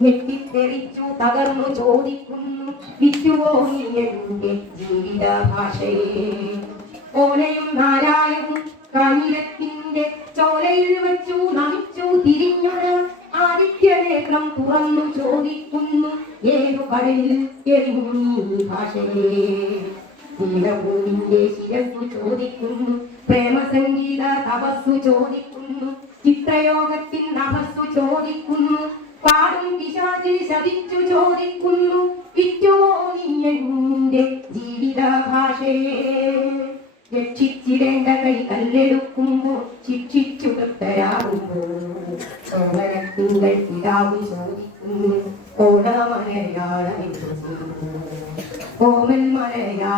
ഞെട്ടിത്തെറിച്ചു തകർന്നു ചോദിക്കുന്നു വിറ്റുവോ നീ എന്റെ ജീവിത ഭാഷയെ. ഓലയും നാരായവും കാഞ്ഞിരത്തിന്റെ ചോലയിൽ വെച്ചു നമിച്ചു തിരിഞ്ഞൊരു ആദിത്യനേത്രം തുറന്നു ചോദിക്കുന്നു ഏതു കടലിൽ എറിഞ്ഞു നീ ഭാഷയെ. നീലഭൂമിന്റെ ശിരസ്സു ചോദിക്കുന്നു പ്രേമസംഗീത തപസ്സു ചോദിക്കുന്നു ചിത്രയോഗത്തിൻ നഭസ്സു ചോദിക്കുന്നു പാടും പിശാചി ശപിച്ചു ചോദിക്കുന്നു വിറ്റുവോ നീ എന്റെ ജീവിത ഭാഷയെ. രക്ഷിച്ചിടേണ്ട കൈ കല്ലെടുക്കുമ്പോൾ ശിക്ഷിച്ചു തൃപ്തരാകുമ്പോൾ സോമനത്തിങ്കൾ പിതാവ് ചോദിക്കുന്നു ഓണ മലയാള ഓമൻ മലയാള